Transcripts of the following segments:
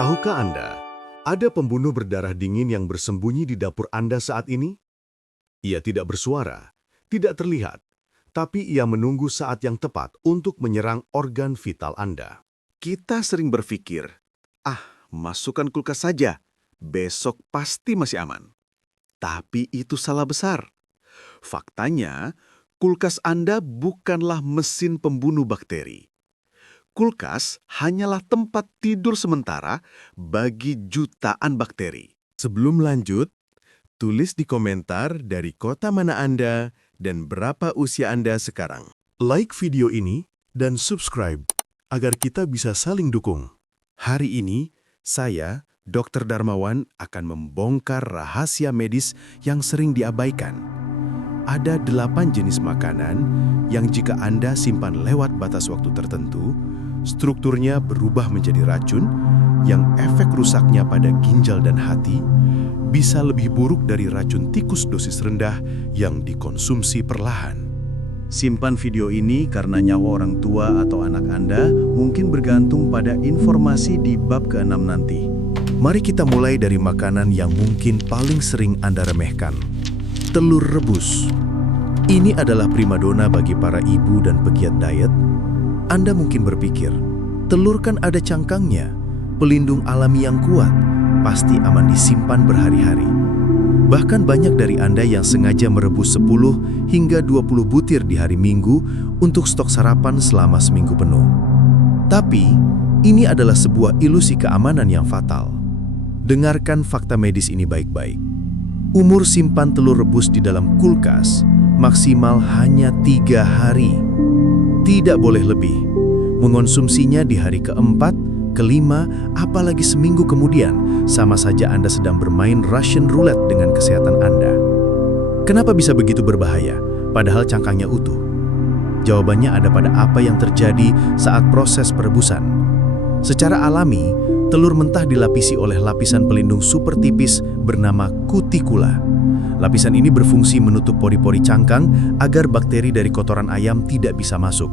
Tahukah Anda, ada pembunuh berdarah dingin yang bersembunyi di dapur Anda saat ini? Ia tidak bersuara, tidak terlihat, tapi ia menunggu saat yang tepat untuk menyerang organ vital Anda. Kita sering berpikir, masukkan kulkas saja, besok pasti masih aman. Tapi itu salah besar. Faktanya, kulkas Anda bukanlah mesin pembunuh bakteri. Kulkas hanyalah tempat tidur sementara bagi jutaan bakteri. Sebelum lanjut, tulis di komentar dari kota mana Anda dan berapa usia Anda sekarang. Like video ini dan subscribe agar kita bisa saling dukung. Hari ini, saya, Dr. Darmawan, akan membongkar rahasia medis yang sering diabaikan. Ada 8 jenis makanan yang jika Anda simpan lewat batas waktu tertentu, strukturnya berubah menjadi racun yang efek rusaknya pada ginjal dan hati bisa lebih buruk dari racun tikus dosis rendah yang dikonsumsi perlahan. Simpan video ini karena nyawa orang tua atau anak Anda mungkin bergantung pada informasi di bab ke-6 nanti. Mari kita mulai dari makanan yang mungkin paling sering Anda remehkan. Telur rebus. Ini adalah primadona bagi para ibu dan pegiat diet. Anda mungkin berpikir, telur kan ada cangkangnya, pelindung alami yang kuat, pasti aman disimpan berhari-hari. Bahkan banyak dari Anda yang sengaja merebus 10 hingga 20 butir di hari Minggu untuk stok sarapan selama seminggu penuh. Tapi, ini adalah sebuah ilusi keamanan yang fatal. Dengarkan fakta medis ini baik-baik. Umur simpan telur rebus di dalam kulkas maksimal hanya 3 hari. Tidak boleh lebih. Mengonsumsinya di hari ke-4, ke-5, apalagi seminggu kemudian, sama saja Anda sedang bermain Russian roulette dengan kesehatan Anda. Kenapa bisa begitu berbahaya, padahal cangkangnya utuh? Jawabannya ada pada apa yang terjadi saat proses perebusan. Secara alami, telur mentah dilapisi oleh lapisan pelindung super tipis bernama kutikula. Lapisan ini berfungsi menutup pori-pori cangkang agar bakteri dari kotoran ayam tidak bisa masuk.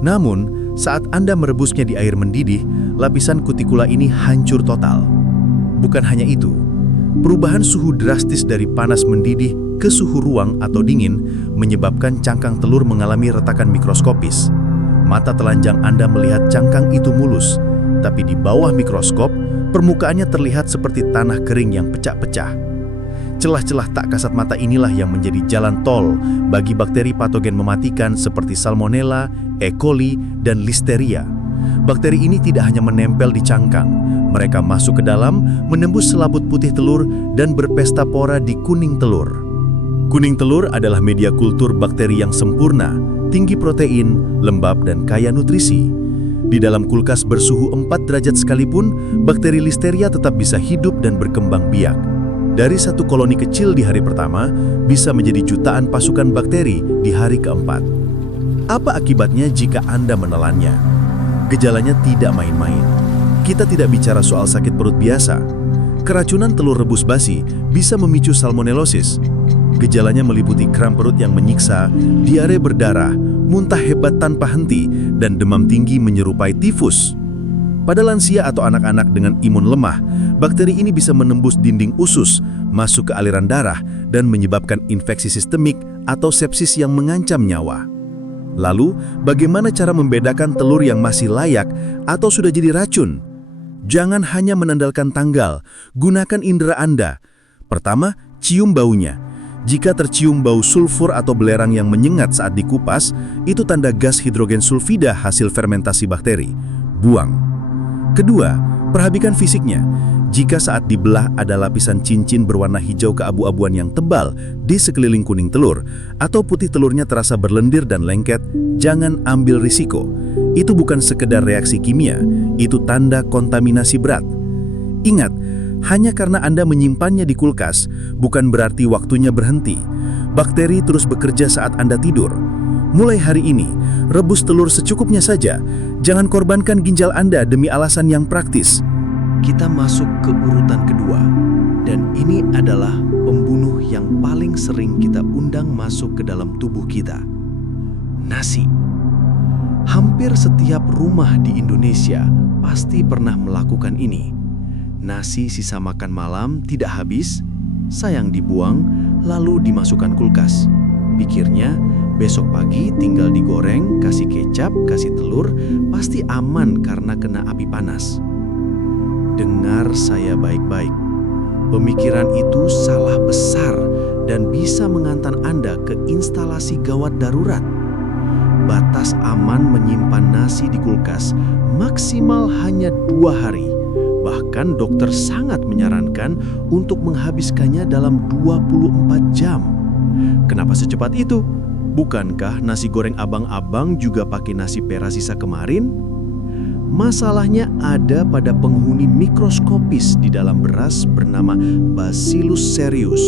Namun, saat Anda merebusnya di air mendidih, lapisan kutikula ini hancur total. Bukan hanya itu, perubahan suhu drastis dari panas mendidih ke suhu ruang atau dingin menyebabkan cangkang telur mengalami retakan mikroskopis. Mata telanjang Anda melihat cangkang itu mulus, tapi di bawah mikroskop, permukaannya terlihat seperti tanah kering yang pecah-pecah. Celah-celah tak kasat mata inilah yang menjadi jalan tol bagi bakteri patogen mematikan seperti Salmonella, E. coli, dan Listeria. Bakteri ini tidak hanya menempel di cangkang, mereka masuk ke dalam, menembus selaput putih telur, dan berpesta pora di kuning telur. Kuning telur adalah media kultur bakteri yang sempurna, tinggi protein, lembab, dan kaya nutrisi. Di dalam kulkas bersuhu 4 derajat sekalipun, bakteri Listeria tetap bisa hidup dan berkembang biak. Dari satu koloni kecil di hari pertama, bisa menjadi jutaan pasukan bakteri di hari keempat. Apa akibatnya jika Anda menelannya? Gejalanya tidak main-main. Kita tidak bicara soal sakit perut biasa. Keracunan telur rebus basi bisa memicu salmonellosis. Gejalanya meliputi kram perut yang menyiksa, diare berdarah, muntah hebat tanpa henti, dan demam tinggi menyerupai tifus. Pada lansia atau anak-anak dengan imun lemah, bakteri ini bisa menembus dinding usus, masuk ke aliran darah, dan menyebabkan infeksi sistemik atau sepsis yang mengancam nyawa. Lalu, bagaimana cara membedakan telur yang masih layak atau sudah jadi racun? Jangan hanya mengandalkan tanggal, gunakan indera Anda. Pertama, cium baunya. Jika tercium bau sulfur atau belerang yang menyengat saat dikupas, itu tanda gas hidrogen sulfida hasil fermentasi bakteri. Buang. Kedua, perhatikan fisiknya. Jika saat dibelah ada lapisan cincin berwarna hijau keabu-abuan yang tebal di sekeliling kuning telur, atau putih telurnya terasa berlendir dan lengket, jangan ambil risiko. Itu bukan sekedar reaksi kimia, itu tanda kontaminasi berat. Ingat, hanya karena Anda menyimpannya di kulkas, bukan berarti waktunya berhenti. Bakteri terus bekerja saat Anda tidur. Mulai hari ini, rebus telur secukupnya saja. Jangan korbankan ginjal Anda demi alasan yang praktis. Kita masuk ke urutan kedua, dan ini adalah pembunuh yang paling sering kita undang masuk ke dalam tubuh kita. Nasi. Hampir setiap rumah di Indonesia pasti pernah melakukan ini. Nasi sisa makan malam tidak habis, sayang dibuang, lalu dimasukkan kulkas. Pikirnya, besok pagi tinggal digoreng, kasih kecap, kasih telur, pasti aman karena kena api panas. Dengar saya baik-baik. Pemikiran itu salah besar dan bisa mengantar Anda ke instalasi gawat darurat. Batas aman menyimpan nasi di kulkas maksimal hanya 2 hari. Bahkan dokter sangat menyarankan untuk menghabiskannya dalam 24 jam. Kenapa secepat itu? Bukankah nasi goreng abang-abang juga pakai nasi pera sisa kemarin? Masalahnya ada pada penghuni mikroskopis di dalam beras bernama Bacillus cereus.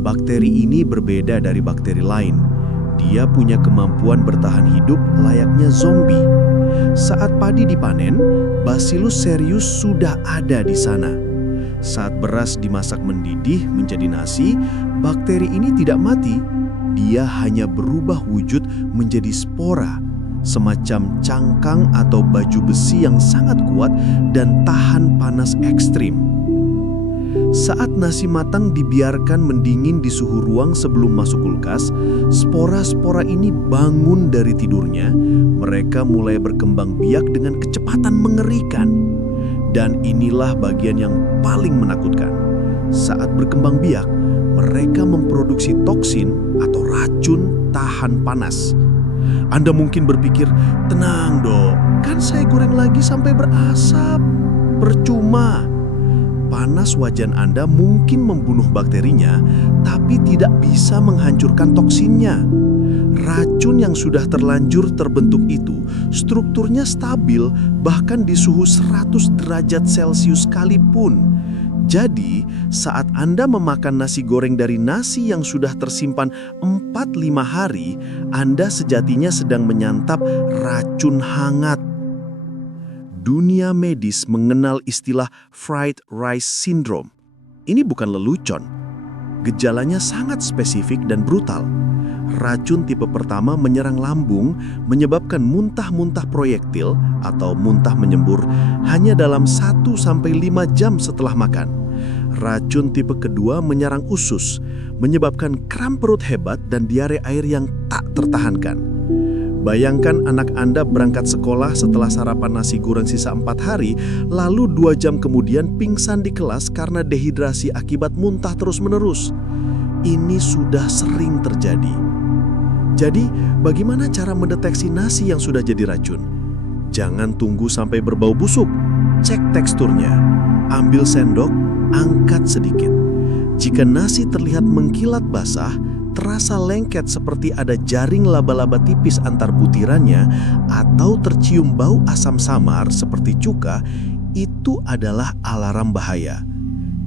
Bakteri ini berbeda dari bakteri lain. Dia punya kemampuan bertahan hidup layaknya zombie. Saat padi dipanen, Bacillus cereus sudah ada di sana. Saat beras dimasak mendidih menjadi nasi, bakteri ini tidak mati. Dia hanya berubah wujud menjadi spora, semacam cangkang atau baju besi yang sangat kuat dan tahan panas ekstrim. Saat nasi matang dibiarkan mendingin di suhu ruang sebelum masuk kulkas, spora-spora ini bangun dari tidurnya. Mereka mulai berkembang biak dengan kecepatan mengerikan. Dan inilah bagian yang paling menakutkan. Saat berkembang biak, mereka memproduksi toksin atau racun tahan panas. Anda mungkin berpikir, tenang dok, kan saya goreng lagi sampai berasap. Percuma. Panas wajan Anda mungkin membunuh bakterinya, tapi tidak bisa menghancurkan toksinnya. Racun yang sudah terlanjur terbentuk itu strukturnya stabil bahkan di suhu 100 derajat Celcius sekalipun. Jadi, saat Anda memakan nasi goreng dari nasi yang sudah tersimpan 4-5 hari, Anda sejatinya sedang menyantap racun hangat. Dunia medis mengenal istilah fried rice syndrome. Ini bukan lelucon. Gejalanya sangat spesifik dan brutal. Racun tipe pertama menyerang lambung, menyebabkan muntah-muntah proyektil atau muntah menyembur hanya dalam 1-5 jam setelah makan. Racun tipe kedua menyerang usus, menyebabkan kram perut hebat dan diare air yang tak tertahankan. Bayangkan anak Anda berangkat sekolah setelah sarapan nasi goreng sisa 4 hari, lalu 2 jam kemudian pingsan di kelas karena dehidrasi akibat muntah terus-menerus. Ini sudah sering terjadi. Jadi, bagaimana cara mendeteksi nasi yang sudah jadi racun? Jangan tunggu sampai berbau busuk. Cek teksturnya. Ambil sendok, angkat sedikit. Jika nasi terlihat mengkilat basah, terasa lengket seperti ada jaring laba-laba tipis antar butirannya, atau tercium bau asam samar seperti cuka, itu adalah alarm bahaya.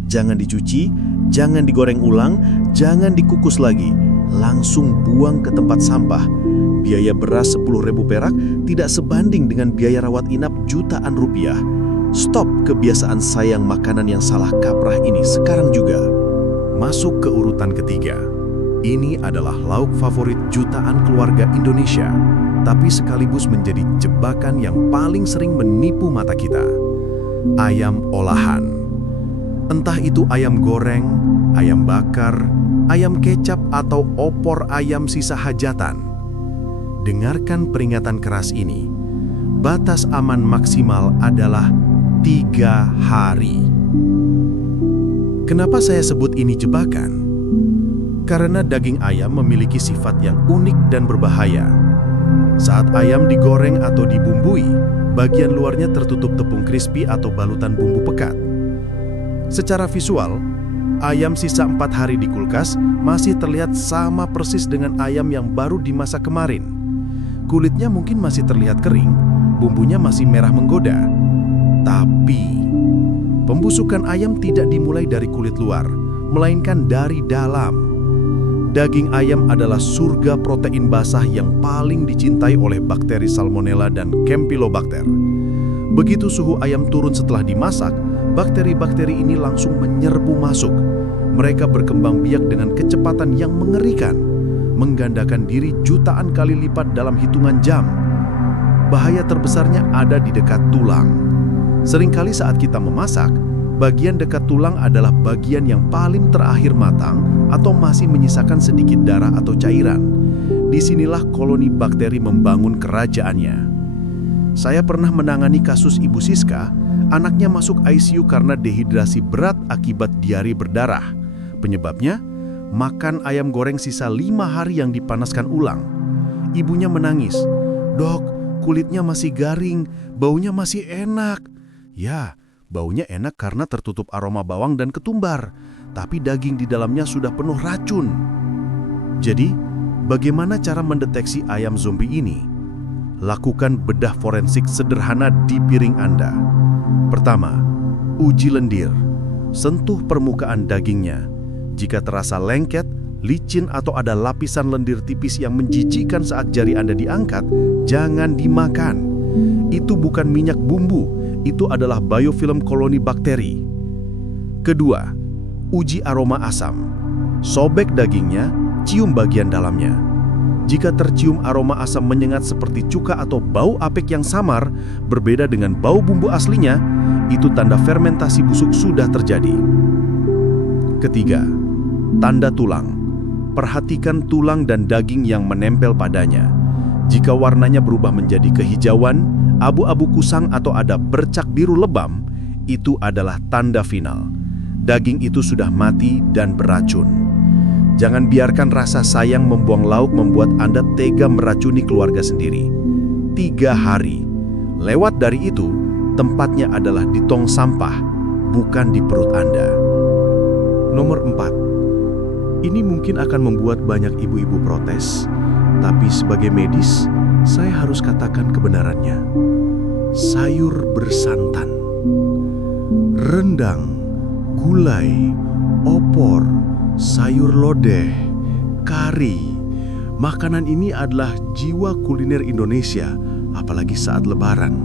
Jangan dicuci, jangan digoreng ulang, jangan dikukus lagi. Langsung buang ke tempat sampah. Biaya beras 10.000 perak tidak sebanding dengan biaya rawat inap jutaan rupiah. Stop kebiasaan sayang makanan yang salah kaprah ini sekarang juga. Masuk ke urutan ketiga. Ini adalah lauk favorit jutaan keluarga Indonesia, tapi sekaligus menjadi jebakan yang paling sering menipu mata kita. Ayam olahan. Entah itu ayam goreng, ayam bakar, ayam kecap atau opor ayam sisa hajatan. Dengarkan peringatan keras ini. Batas aman maksimal adalah 3 hari. Kenapa saya sebut ini jebakan? Karena daging ayam memiliki sifat yang unik dan berbahaya. Saat ayam digoreng atau dibumbui, bagian luarnya tertutup tepung crispy atau balutan bumbu pekat. Secara visual, ayam sisa 4 hari di kulkas masih terlihat sama persis dengan ayam yang baru dimasak kemarin. Kulitnya mungkin masih terlihat kering, bumbunya masih merah menggoda. Tapi, pembusukan ayam tidak dimulai dari kulit luar, melainkan dari dalam. Daging ayam adalah surga protein basah yang paling dicintai oleh bakteri Salmonella dan Campylobacter. Begitu suhu ayam turun setelah dimasak, bakteri-bakteri ini langsung menyerbu masuk. Mereka berkembang biak dengan kecepatan yang mengerikan, menggandakan diri jutaan kali lipat dalam hitungan jam. Bahaya terbesarnya ada di dekat tulang. Seringkali saat kita memasak, bagian dekat tulang adalah bagian yang paling terakhir matang atau masih menyisakan sedikit darah atau cairan. Disinilah koloni bakteri membangun kerajaannya. Saya pernah menangani kasus Ibu Siska, anaknya masuk ICU karena dehidrasi berat akibat diare berdarah. Penyebabnya, makan ayam goreng sisa 5 hari yang dipanaskan ulang. Ibunya menangis, "Dok, kulitnya masih garing, baunya masih enak." Ya, baunya enak karena tertutup aroma bawang dan ketumbar, tapi daging di dalamnya sudah penuh racun. Jadi, bagaimana cara mendeteksi ayam zombie ini? Lakukan bedah forensik sederhana di piring Anda. Pertama, uji lendir. Sentuh permukaan dagingnya. Jika terasa lengket, licin atau ada lapisan lendir tipis yang menjijikkan saat jari Anda diangkat, jangan dimakan. Itu bukan minyak bumbu, itu adalah biofilm koloni bakteri. Kedua, uji aroma asam. Sobek dagingnya, cium bagian dalamnya. Jika tercium aroma asam menyengat seperti cuka atau bau apek yang samar, berbeda dengan bau bumbu aslinya, itu tanda fermentasi busuk sudah terjadi. Ketiga, tanda tulang. Perhatikan tulang dan daging yang menempel padanya. Jika warnanya berubah menjadi kehijauan, abu-abu kusam atau ada bercak biru lebam, itu adalah tanda final. Daging itu sudah mati dan beracun. Jangan biarkan rasa sayang membuang lauk membuat Anda tega meracuni keluarga sendiri. 3 hari. Lewat dari itu, tempatnya adalah di tong sampah, bukan di perut Anda. Nomor 4. Ini mungkin akan membuat banyak ibu-ibu protes, tapi sebagai medis, saya harus katakan kebenarannya. Sayur bersantan, rendang, gulai, opor, sayur lodeh, kari. Makanan ini adalah jiwa kuliner Indonesia, apalagi saat Lebaran.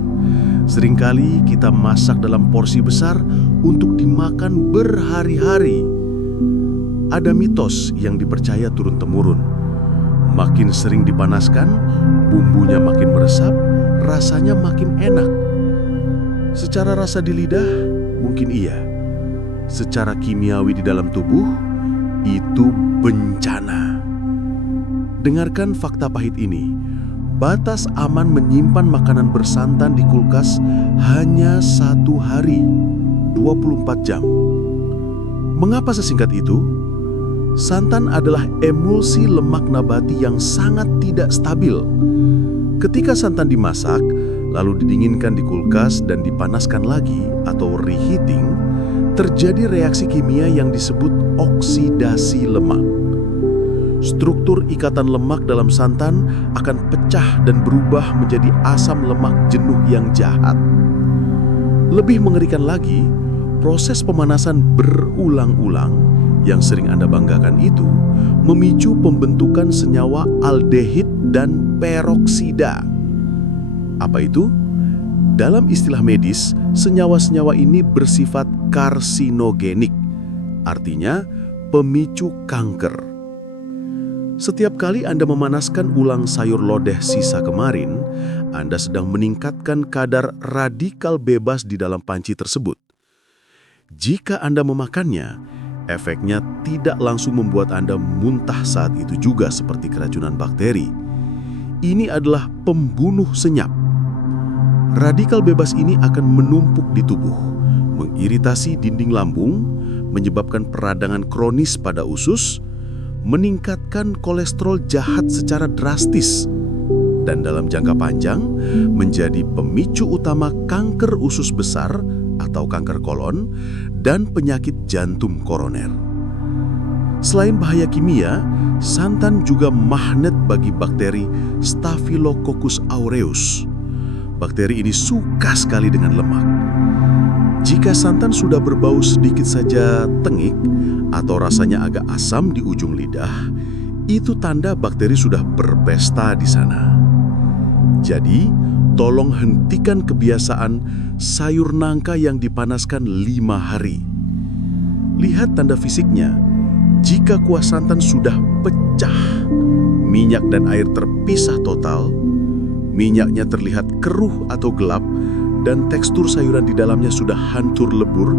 Seringkali kita masak dalam porsi besar untuk dimakan berhari-hari. Ada mitos yang dipercaya turun-temurun. Makin sering dipanaskan, bumbunya makin meresap, rasanya makin enak. Secara rasa di lidah, mungkin iya. Secara kimiawi di dalam tubuh, itu bencana. Dengarkan fakta pahit ini. Batas aman menyimpan makanan bersantan di kulkas hanya 1 hari, 24 jam. Mengapa sesingkat itu? Santan adalah emulsi lemak nabati yang sangat tidak stabil. Ketika santan dimasak, lalu didinginkan di kulkas dan dipanaskan lagi atau reheating, terjadi reaksi kimia yang disebut oksidasi lemak. Struktur ikatan lemak dalam santan akan pecah dan berubah menjadi asam lemak jenuh yang jahat. Lebih mengerikan lagi, proses pemanasan berulang-ulang yang sering Anda banggakan itu memicu pembentukan senyawa aldehid dan peroksida. Apa itu? Dalam istilah medis, senyawa-senyawa ini bersifat karsinogenik, artinya pemicu kanker. Setiap kali Anda memanaskan ulang sayur lodeh sisa kemarin, Anda sedang meningkatkan kadar radikal bebas di dalam panci tersebut. Jika Anda memakannya, efeknya tidak langsung membuat Anda muntah saat itu juga seperti keracunan bakteri. Ini adalah pembunuh senyap. Radikal bebas ini akan menumpuk di tubuh, mengiritasi dinding lambung, menyebabkan peradangan kronis pada usus, meningkatkan kolesterol jahat secara drastis, dan dalam jangka panjang menjadi pemicu utama kanker usus besar atau kanker kolon dan penyakit jantung koroner. Selain bahaya kimia, santan juga magnet bagi bakteri Staphylococcus aureus. Bakteri ini suka sekali dengan lemak. Jika santan sudah berbau sedikit saja tengik atau rasanya agak asam di ujung lidah, itu tanda bakteri sudah berpesta di sana. Jadi, tolong hentikan kebiasaan sayur nangka yang dipanaskan 5 hari. Lihat tanda fisiknya. Jika kuah santan sudah pecah, minyak dan air terpisah total, minyaknya terlihat keruh atau gelap, dan tekstur sayuran di dalamnya sudah hancur lebur,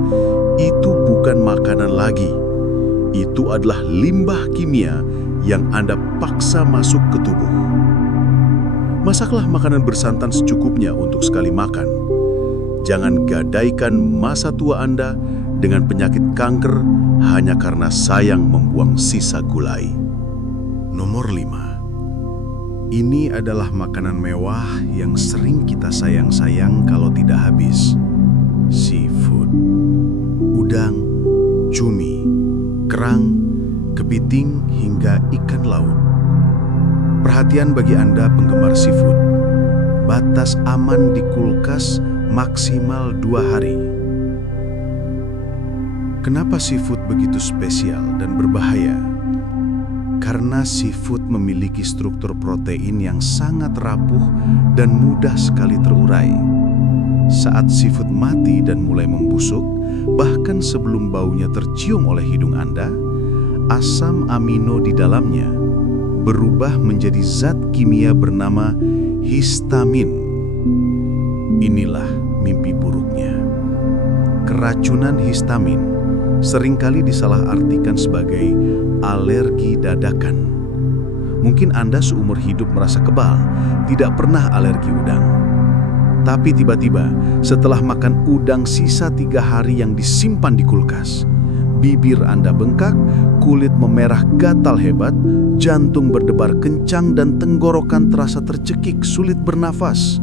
itu bukan makanan lagi. Itu adalah limbah kimia yang Anda paksa masuk ke tubuh. Masaklah makanan bersantan secukupnya untuk sekali makan. Jangan gadaikan masa tua Anda dengan penyakit kanker hanya karena sayang membuang sisa gulai. Nomor 5. Ini adalah makanan mewah yang sering kita sayang-sayang kalau tidak habis. Seafood. Udang, cumi, kerang, kepiting, hingga ikan laut. Perhatian bagi Anda penggemar seafood. Batas aman di kulkas maksimal 2 hari. Kenapa seafood begitu spesial dan berbahaya? Karena seafood memiliki struktur protein yang sangat rapuh dan mudah sekali terurai. Saat seafood mati dan mulai membusuk, bahkan sebelum baunya tercium oleh hidung Anda, asam amino di dalamnya berubah menjadi zat kimia bernama histamin. Inilah mimpi buruknya. Keracunan histamin seringkali disalahartikan sebagai alergi dadakan. Mungkin Anda seumur hidup merasa kebal, tidak pernah alergi udang. Tapi tiba-tiba setelah makan udang sisa 3 hari yang disimpan di kulkas, bibir Anda bengkak, kulit memerah gatal hebat, jantung berdebar kencang dan tenggorokan terasa tercekik, sulit bernafas.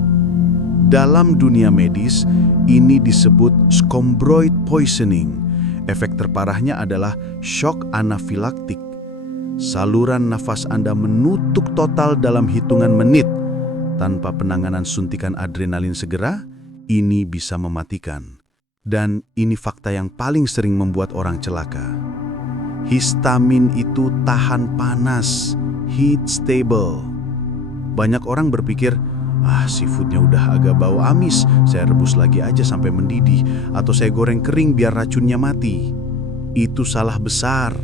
Dalam dunia medis, ini disebut scombroid poisoning. Efek terparahnya adalah shock anafilaktik. Saluran nafas Anda menutup total dalam hitungan menit. Tanpa penanganan suntikan adrenalin segera, ini bisa mematikan. Dan ini fakta yang paling sering membuat orang celaka. Histamin itu tahan panas, heat stable. Banyak orang berpikir, seafoodnya udah agak bau amis, saya rebus lagi aja sampai mendidih, atau saya goreng kering biar racunnya mati. Itu salah besar.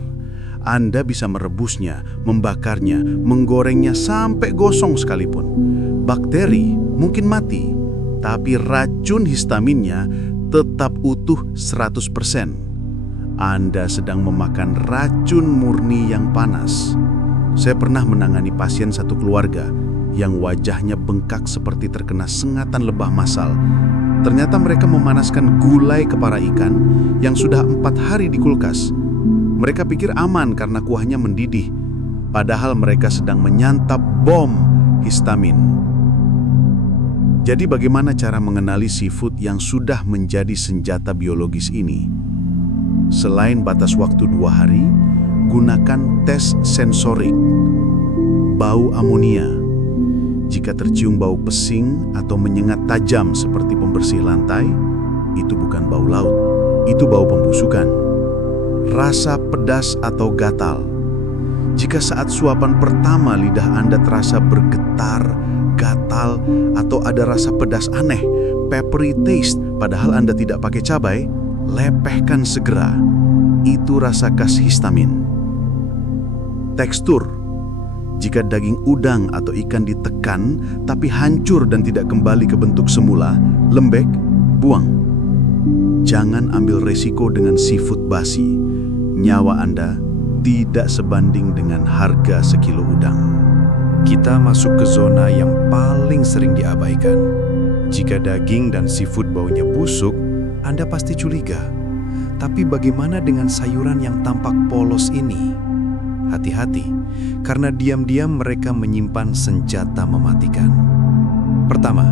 Anda bisa merebusnya, membakarnya, menggorengnya sampai gosong sekalipun. Bakteri mungkin mati, tapi racun histaminnya tetap utuh 100%. Anda sedang memakan racun murni yang panas. Saya pernah menangani pasien satu keluarga yang wajahnya bengkak seperti terkena sengatan lebah massal. Ternyata mereka memanaskan gulai kepala ikan yang sudah 4 hari di kulkas. Mereka pikir aman karena kuahnya mendidih, padahal mereka sedang menyantap bom histamin. Jadi bagaimana cara mengenali seafood yang sudah menjadi senjata biologis ini? Selain batas waktu 2 hari, gunakan tes sensorik. Bau amonia. Jika tercium bau pesing atau menyengat tajam seperti pembersih lantai, itu bukan bau laut, itu bau pembusukan. Rasa pedas atau gatal. Jika saat suapan pertama lidah Anda terasa bergetar, gatal, atau ada rasa pedas aneh, peppery taste, padahal Anda tidak pakai cabai, lepehkan segera. Itu rasa khas histamin. Tekstur. Jika daging udang atau ikan ditekan tapi hancur dan tidak kembali ke bentuk semula, lembek, buang. Jangan ambil resiko dengan seafood basi. Nyawa Anda tidak sebanding dengan harga sekilo udang. Kita masuk ke zona yang paling sering diabaikan. Jika daging dan seafood baunya busuk, Anda pasti curiga. Tapi bagaimana dengan sayuran yang tampak polos ini? Hati-hati, karena diam-diam mereka menyimpan senjata mematikan. Pertama,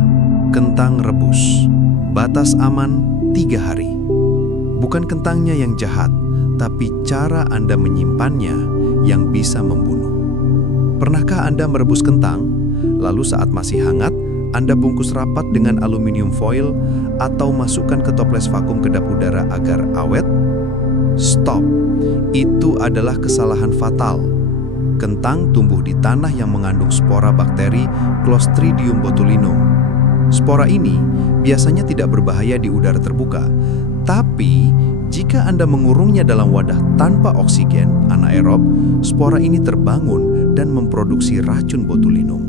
kentang rebus. Batas aman 3 hari. Bukan kentangnya yang jahat, tapi cara Anda menyimpannya yang bisa membunuh. Pernahkah Anda merebus kentang, lalu saat masih hangat, Anda bungkus rapat dengan aluminium foil atau masukkan ke toples vakum kedap udara agar awet? Stop. Itu adalah kesalahan fatal. Kentang tumbuh di tanah yang mengandung spora bakteri Clostridium botulinum. Spora ini biasanya tidak berbahaya di udara terbuka, tapi jika Anda mengurungnya dalam wadah tanpa oksigen anaerob, spora ini terbangun dan memproduksi racun botulinum.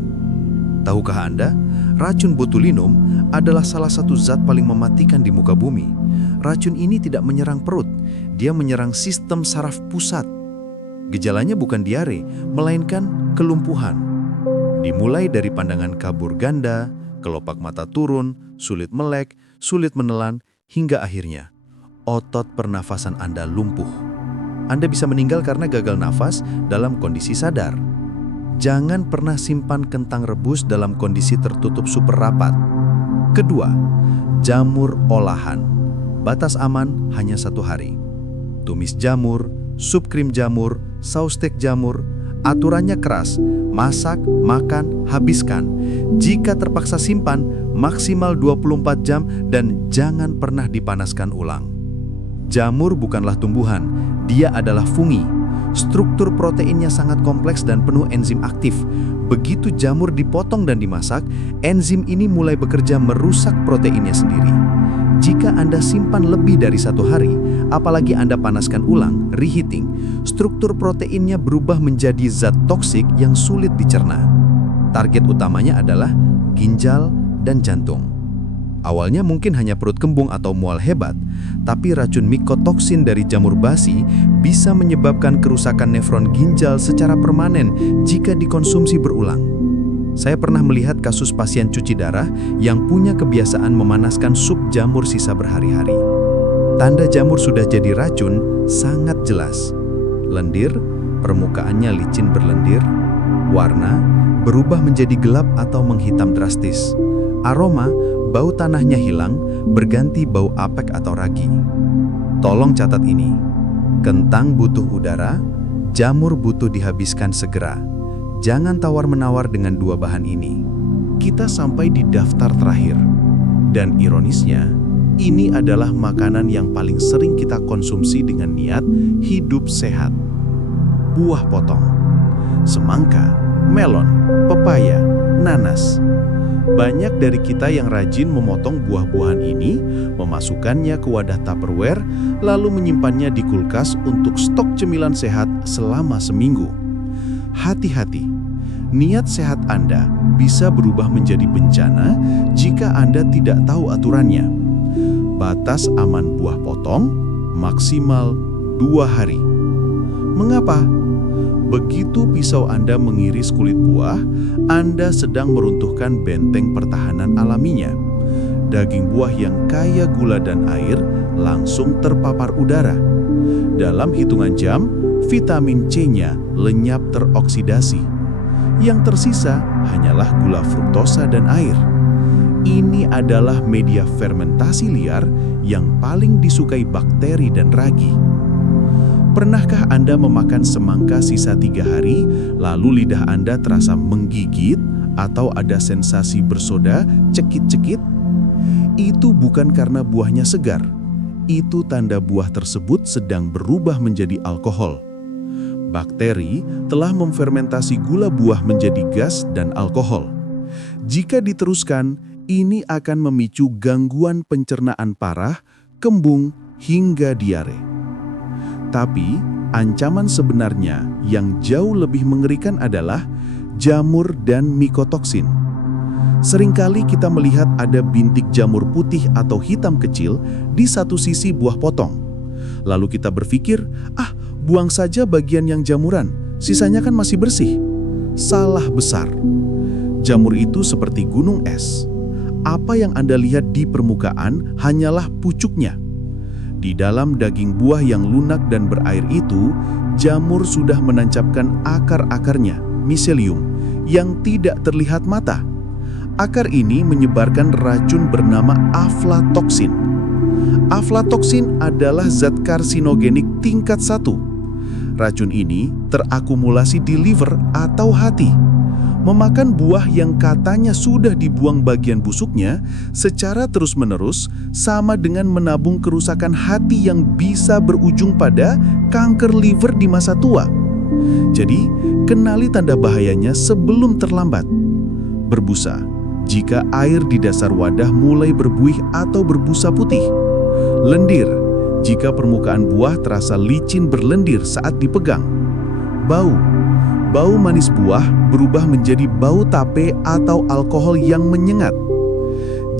Tahukah Anda, racun botulinum adalah salah satu zat paling mematikan di muka bumi. Racun ini tidak menyerang perut, dia menyerang sistem saraf pusat. Gejalanya bukan diare, melainkan kelumpuhan. Dimulai dari pandangan kabur ganda, kelopak mata turun, sulit melek, sulit menelan, hingga akhirnya otot pernafasan Anda lumpuh. Anda bisa meninggal karena gagal nafas dalam kondisi sadar. Jangan pernah simpan kentang rebus dalam kondisi tertutup super rapat. Kedua, jamur olahan. Batas aman hanya 1 hari. Tumis jamur, sup krim jamur, saus steak jamur. Aturannya keras, masak, makan, habiskan. Jika terpaksa simpan, maksimal 24 jam dan jangan pernah dipanaskan ulang. Jamur bukanlah tumbuhan, dia adalah fungi. Struktur proteinnya sangat kompleks dan penuh enzim aktif. Begitu jamur dipotong dan dimasak, enzim ini mulai bekerja merusak proteinnya sendiri. Jika Anda simpan lebih dari 1 hari, apalagi Anda panaskan ulang, reheating, struktur proteinnya berubah menjadi zat toksik yang sulit dicerna. Target utamanya adalah ginjal dan jantung. Awalnya mungkin hanya perut kembung atau mual hebat, tapi racun mikotoksin dari jamur basi bisa menyebabkan kerusakan nefron ginjal secara permanen jika dikonsumsi berulang. Saya pernah melihat kasus pasien cuci darah yang punya kebiasaan memanaskan sup jamur sisa berhari-hari. Tanda jamur sudah jadi racun sangat jelas. Lendir, permukaannya licin berlendir, warna berubah menjadi gelap atau menghitam drastis. Aroma, bau tanahnya hilang, berganti bau apek atau ragi. Tolong catat ini. Kentang butuh udara, jamur butuh dihabiskan segera. Jangan tawar-menawar dengan 2 bahan ini. Kita sampai di daftar terakhir. Dan ironisnya, ini adalah makanan yang paling sering kita konsumsi dengan niat hidup sehat. Buah potong. Semangka, melon, pepaya, nanas. Banyak dari kita yang rajin memotong buah-buahan ini, memasukkannya ke wadah Tupperware, lalu menyimpannya di kulkas untuk stok cemilan sehat selama seminggu. Hati-hati, niat sehat Anda bisa berubah menjadi bencana jika Anda tidak tahu aturannya. Batas aman buah potong maksimal 2 hari. Mengapa? Begitu pisau Anda mengiris kulit buah, Anda sedang meruntuhkan benteng pertahanan alaminya. Daging buah yang kaya gula dan air langsung terpapar udara. Dalam hitungan jam, vitamin C-nya lenyap teroksidasi. Yang tersisa hanyalah gula fruktosa dan air. Ini adalah media fermentasi liar yang paling disukai bakteri dan ragi. Pernahkah Anda memakan semangka sisa 3 hari, lalu lidah Anda terasa menggigit atau ada sensasi bersoda, cekit-cekit? Itu bukan karena buahnya segar. Itu tanda buah tersebut sedang berubah menjadi alkohol. Bakteri telah memfermentasi gula buah menjadi gas dan alkohol. Jika diteruskan, ini akan memicu gangguan pencernaan parah, kembung, hingga diare. Tapi, ancaman sebenarnya yang jauh lebih mengerikan adalah jamur dan mikotoksin. Seringkali kita melihat ada bintik jamur putih atau hitam kecil di satu sisi buah potong. Lalu kita berpikir, buang saja bagian yang jamuran, sisanya kan masih bersih. Salah besar. Jamur itu seperti gunung es. Apa yang Anda lihat di permukaan hanyalah pucuknya. Di dalam daging buah yang lunak dan berair itu, jamur sudah menancapkan akar-akarnya, miselium, yang tidak terlihat mata. Akar ini menyebarkan racun bernama aflatoksin. Aflatoksin adalah zat karsinogenik tingkat 1. Racun ini terakumulasi di liver atau hati. Memakan buah yang katanya sudah dibuang bagian busuknya secara terus-menerus sama dengan menabung kerusakan hati yang bisa berujung pada kanker liver di masa tua. Jadi, kenali tanda bahayanya sebelum terlambat. Berbusa, jika air di dasar wadah mulai berbuih atau berbusa putih. Lendir, jika permukaan buah terasa licin berlendir saat dipegang. Bau, bau manis buah berubah menjadi bau tape atau alkohol yang menyengat.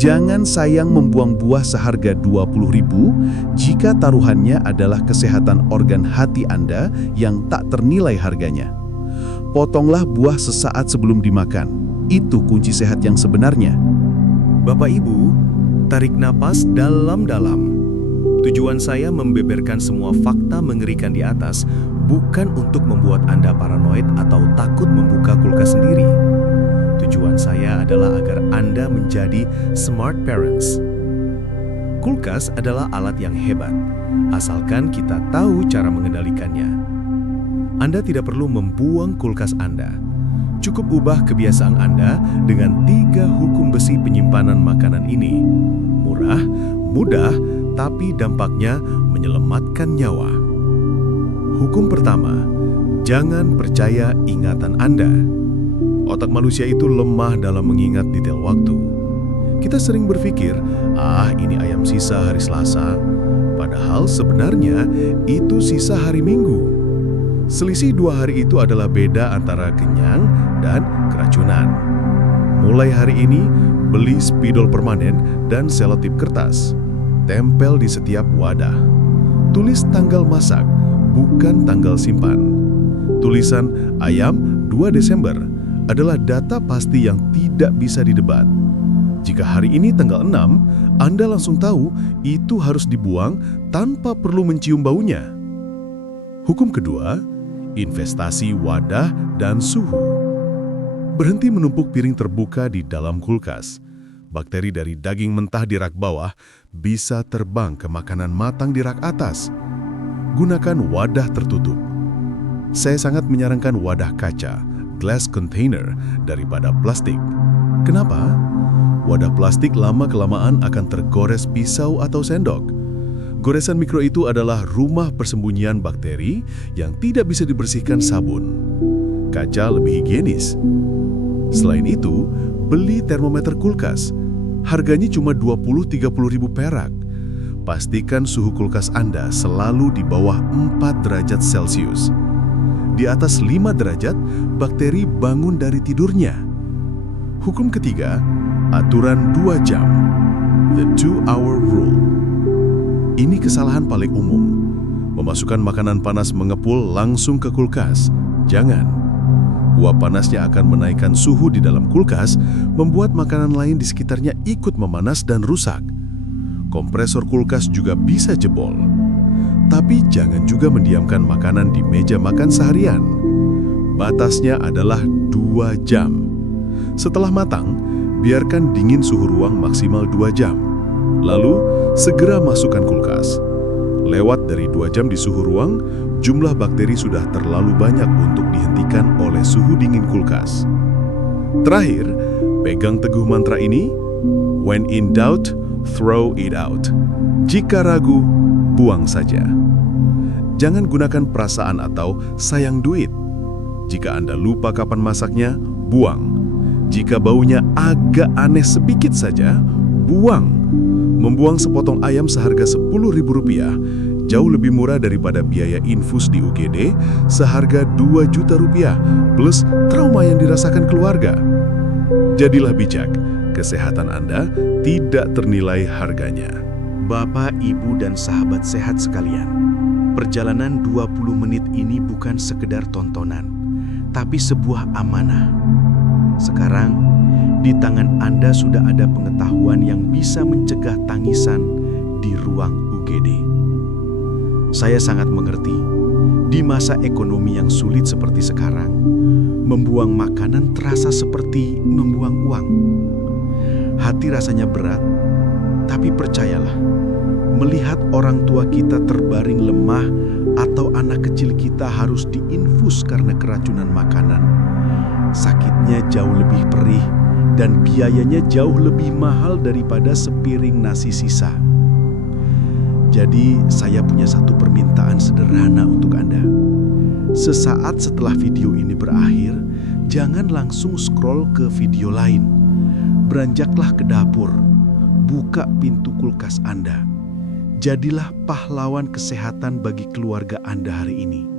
Jangan sayang membuang buah seharga 20.000 jika taruhannya adalah kesehatan organ hati Anda yang tak ternilai harganya. Potonglah buah sesaat sebelum dimakan. Itu kunci sehat yang sebenarnya. Bapak Ibu, tarik napas dalam-dalam. Tujuan saya membeberkan semua fakta mengerikan di atas bukan untuk membuat Anda paranoid atau takut membuka kulkas sendiri. Tujuan saya adalah agar Anda menjadi smart parents. Kulkas adalah alat yang hebat, asalkan kita tahu cara mengendalikannya. Anda tidak perlu membuang kulkas Anda. Cukup ubah kebiasaan Anda dengan 3 hukum besi penyimpanan makanan ini. Murah, mudah, tapi dampaknya menyelamatkan nyawa. Hukum pertama, jangan percaya ingatan Anda. Otak manusia itu lemah dalam mengingat detail waktu. Kita sering berpikir, ini ayam sisa hari Selasa. Padahal sebenarnya itu sisa hari Minggu. Selisih 2 hari itu adalah beda antara kenyang dan keracunan. Mulai hari ini, beli spidol permanen dan selotip kertas. Tempel di setiap wadah. Tulis tanggal masak, bukan tanggal simpan. Tulisan ayam 2 Desember adalah data pasti yang tidak bisa didebat. Jika hari ini tanggal 6, Anda langsung tahu itu harus dibuang tanpa perlu mencium baunya. Hukum kedua, investasi wadah dan suhu. Berhenti menumpuk piring terbuka di dalam kulkas. Bakteri dari daging mentah di rak bawah bisa terbang ke makanan matang di rak atas. Gunakan wadah tertutup. Saya sangat menyarankan wadah kaca, glass container, daripada plastik. Kenapa? Wadah plastik lama-kelamaan akan tergores pisau atau sendok. Goresan mikro itu adalah rumah persembunyian bakteri yang tidak bisa dibersihkan sabun. Kaca lebih higienis. Selain itu, beli termometer kulkas. Harganya cuma 20-30 ribu perak. Pastikan suhu kulkas Anda selalu di bawah 4 derajat Celcius. Di atas 5 derajat, bakteri bangun dari tidurnya. Hukum ketiga, aturan 2 jam. The 2-hour rule. Ini kesalahan paling umum. Memasukkan makanan panas mengepul langsung ke kulkas. Jangan. Uap panasnya akan menaikkan suhu di dalam kulkas, membuat makanan lain di sekitarnya ikut memanas dan rusak. Kompresor kulkas juga bisa jebol. Tapi jangan juga mendiamkan makanan di meja makan seharian. Batasnya adalah 2 jam. Setelah matang, biarkan dingin suhu ruang maksimal 2 jam. Lalu, segera masukkan kulkas. Lewat dari 2 jam di suhu ruang, jumlah bakteri sudah terlalu banyak untuk dihentikan oleh suhu dingin kulkas. Terakhir, pegang teguh mantra ini, when in doubt, throw it out. Jika ragu, buang saja. Jangan gunakan perasaan atau sayang duit. Jika Anda lupa kapan masaknya, buang. Jika baunya agak aneh sedikit saja, buang. Membuang sepotong ayam seharga Rp10.000 jauh lebih murah daripada biaya infus di UGD seharga Rp2 juta plus trauma yang dirasakan keluarga. Jadilah bijak, kesehatan Anda tidak ternilai harganya. Bapak, Ibu, dan sahabat sehat sekalian, perjalanan 20 menit ini bukan sekedar tontonan, tapi sebuah amanah. Sekarang, di tangan Anda sudah ada pengetahuan yang bisa mencegah tangisan di ruang UGD. Saya sangat mengerti, di masa ekonomi yang sulit seperti sekarang, membuang makanan terasa seperti membuang uang. Hati rasanya berat, tapi percayalah, melihat orang tua kita terbaring lemah atau anak kecil kita harus diinfus karena keracunan makanan, sakitnya jauh lebih perih dan biayanya jauh lebih mahal daripada sepiring nasi sisa. Jadi, saya punya satu permintaan sederhana untuk Anda. Sesaat setelah video ini berakhir, jangan langsung scroll ke video lain. Beranjaklah ke dapur, buka pintu kulkas Anda. Jadilah pahlawan kesehatan bagi keluarga Anda hari ini.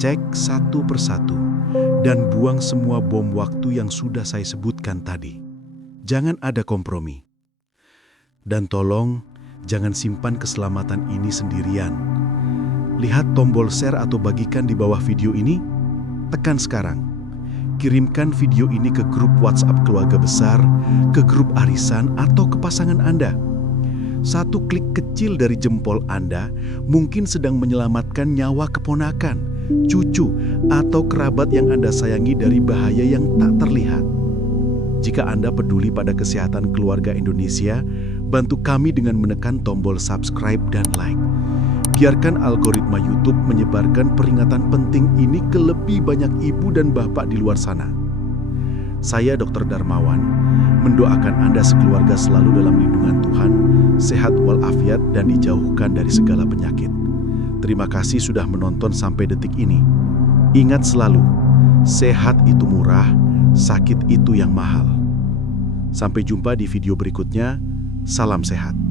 Cek satu persatu dan buang semua bom waktu yang sudah saya sebutkan tadi. Jangan ada kompromi. Dan tolong, jangan simpan keselamatan ini sendirian. Lihat tombol share atau bagikan di bawah video ini. Tekan sekarang. Kirimkan video ini ke grup WhatsApp keluarga besar, ke grup arisan, atau ke pasangan Anda. Satu klik kecil dari jempol Anda mungkin sedang menyelamatkan nyawa keponakan, cucu, atau kerabat yang Anda sayangi dari bahaya yang tak terlihat. Jika Anda peduli pada kesehatan keluarga Indonesia, bantu kami dengan menekan tombol subscribe dan like. Biarkan algoritma YouTube menyebarkan peringatan penting ini ke lebih banyak ibu dan bapak di luar sana. Saya Dr. Darmawan, mendoakan Anda sekeluarga selalu dalam lindungan Tuhan, sehat walafiat dan dijauhkan dari segala penyakit. Terima kasih sudah menonton sampai detik ini. Ingat selalu, sehat itu murah, sakit itu yang mahal. Sampai jumpa di video berikutnya. Salam sehat.